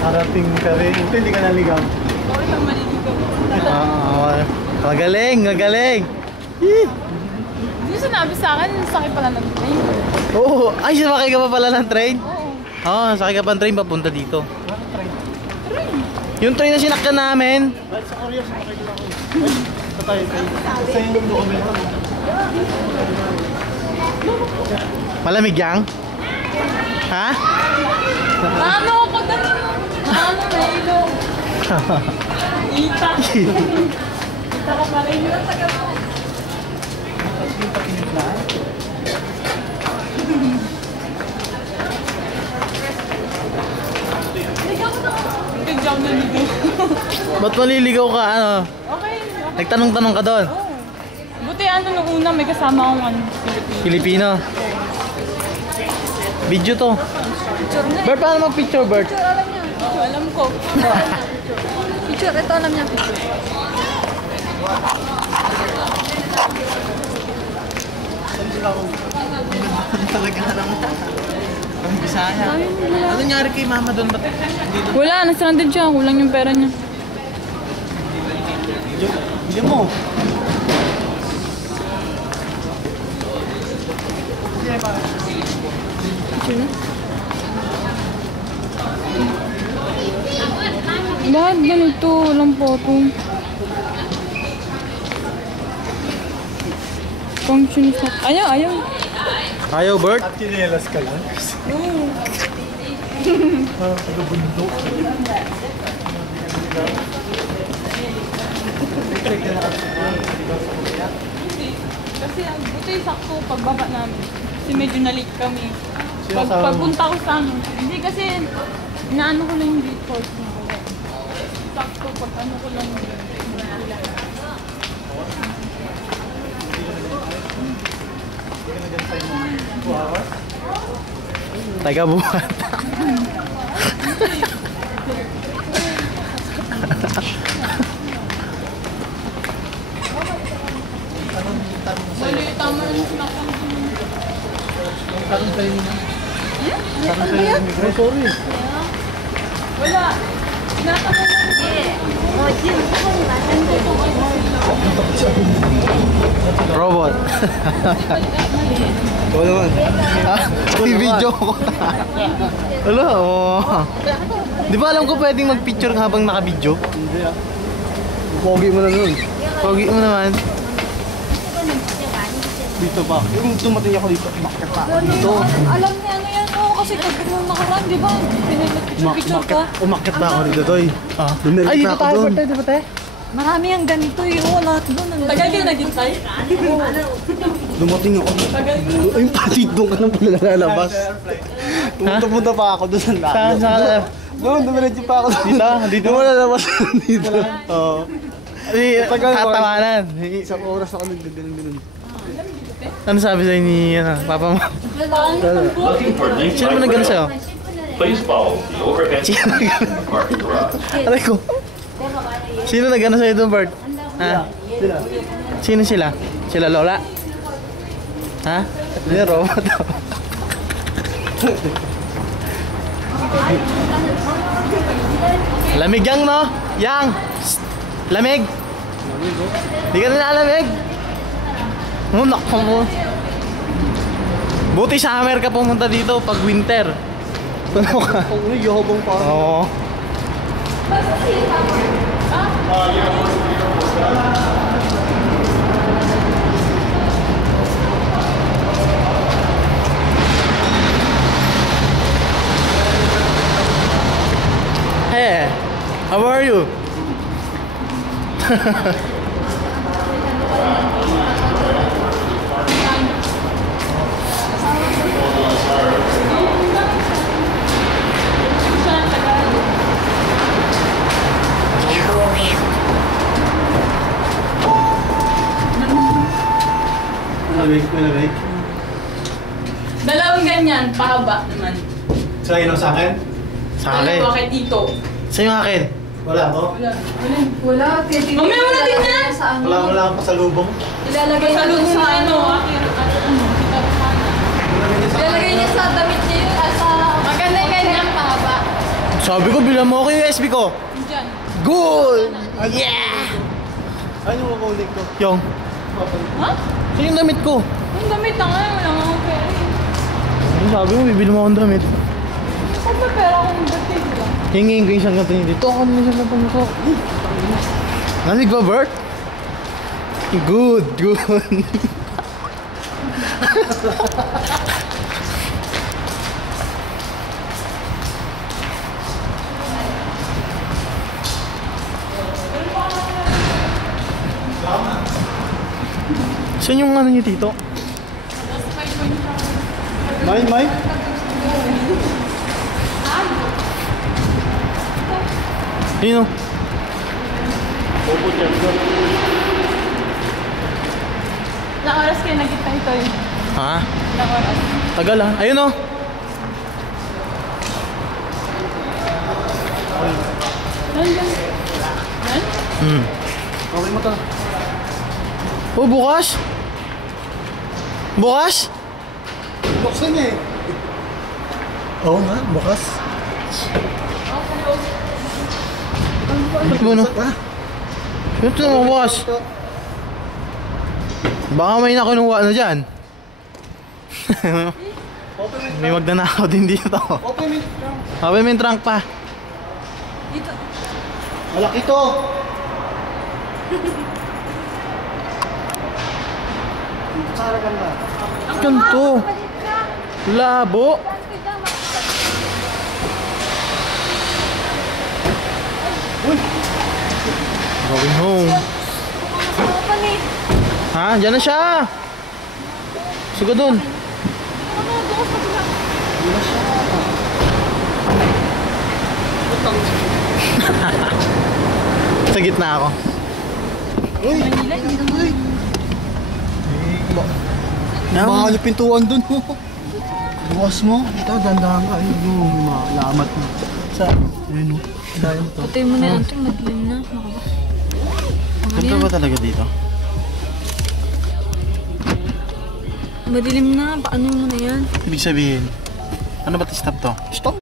Harating ka rin. Ito, hindi ka naligaw. Okay lang, maliligaw. Magaling, magaling. Hindi sinabi sa akin, sakay pala ng train. Oo, ay sumakay ka pa pala ng train? Oo. Sakay ka pa ng train papunta dito. Ano train? Train. Yung train na sinakyan namin. Bakit sa Korea, sumakay ko lang ako. Ito tayo. Sa yung dokumento mo. Malamig yang? Ha? Ano ako dali? Ano na ilo? Ita. Ita ka pala yun ang tagal mo. Ikaw na ligaw. Ba't maliligaw ka? Ano? Okay. Nagtanong-tanong ka doon? Oo. Buti ano nung una may kasama akong Filipino. Video to. Picture na eh. Bert, paano mag-picture, Bert? Picture alam niya. Picture alam ko. Picture, ito alam niya picture. Talaga na naman. Ang Bisaya. Ano nangyari kay mama doon? Ba't dito? Wala, nag-stranded siya. Kulang yung pera niya. Hindi mo. Bakit ganito? Walang photo. Functions na. Ayaw, ayaw. Ayaw, Bert? At chinelas ka lang. Oo. Taga-bundok. Kasi ang buti sakto pagbaba namin. Kasi medyo na-late kami. Sinasama mo? Pagpunta ko sa ano. Hindi kasi naano ko lang yung gate course mo. Sakto pag ano ko lang yung Taga buwan. Mali, tama yung sinakang ko. Tanong tayo niya. Tanong tayo niya. Oh, sorry. Wala. Tinatanong lang. Robot. Oo naman. Ha? Video ko. Wala, oh. Di ba alam ko pwedeng mag-picture habang naka-video? Hindi ah. Pogi mo na nun. Pogi mo naman. Dito pa. Yung tumating ako dito, bakit pa ako dito? Alam niya ano yan. Oo, kasi kagad mo nakaraan, di ba? Pinag-picture ka. Umakit pa ako dito, Toy. Ah. Dumirit Ay, na dito ako tayo, doon. Bert, dito ba tayo? Marami ang ganito eh. Oo, lahat doon. Tagal ka naghintay? Dumating ako. Tagal ka. Ay, pati doon ka nang pala lalabas. Pumunta pa ako doon sa layo. Saan? Doon, dumiretso pa ako doon. Dito? Doon lalabas dito. Oo. Tatawanan. Isang oras ako nagdagaling. Ano sabi sa'yo ni Papa mo? Looking for link Sino ba nag-ano sa'yo? Please follow the overhead Sino nag-ano? parking garage. Aray ko. Sino nag-ano sa'yo doon, Bert? Ha? Sila. Sino sila? Sila Lola? Ha? Hindi, robot. Lamig yang, no? Yang! Psst! Lamig! Di ka na nalamig? Oh, naku mo. Buti summer ka pumunta dito pag winter. Ano ka? Uy, yobong pa. Oo. Hey, how are you? Malamig. Dalawang ganyan, pahaba naman. Sa'yo sa akin? Sa akin. Dalawa kay Tito. Sa yung akin. Wala ko. Wala. Mamaya wala din yan! Wala akong pasalubong. Ilalagay sa loob sa ano, ilalagay niya sa damit niya yun, sa maganda yung ganyan, pahaba. Sabi ko, bilang mo ako yung USB ko. Diyan. Goal! Yeah! Ano mo kulik ko? Yung. Ha? Saan yung damit ko? Yung damit na nga, wala nga akong pera. Ano sabi mo, bibili mo akong damit. Kung may pera akong birthday sila. Hingin ko yung isang ganito dito. Ako na isang ganito ko. Nalig ba, Bert? Good, good. Saan yung ano niyo, Tito? May? Ayun o. Ilang oras kayo nagkita ito eh? Ha? Ilang oras? Tagal ha. Ayun o. Yan, yan. Yan? Hmm. Okay mo to. Oh, bukas? Bukas? Buksan eh. Oo nga, bukas. Ba't mo no? Ito na bukas. Baka may nakinuha na dyan. May magnanakaw din dito. Open it. Habay may trunk pa. Dito. Malaki to. Para ka na. Ganito. Labo. Going home. Open eh. Ha? Diyan na siya. Suga dun. Ano, bukas pa sila. Sa gitna ako. Manila, hindi naman. Mahal yung pintuan dun. Bukas mo. Ito, dandahan ka. Ayun yung mga lamat mo. Sa, ayun o. Dayan to. Patay mo na yan ito, madilim na. Ganito ba talaga dito? Madilim na, paano mo na yan? Ibig sabihin, ano ba stop to? Stop.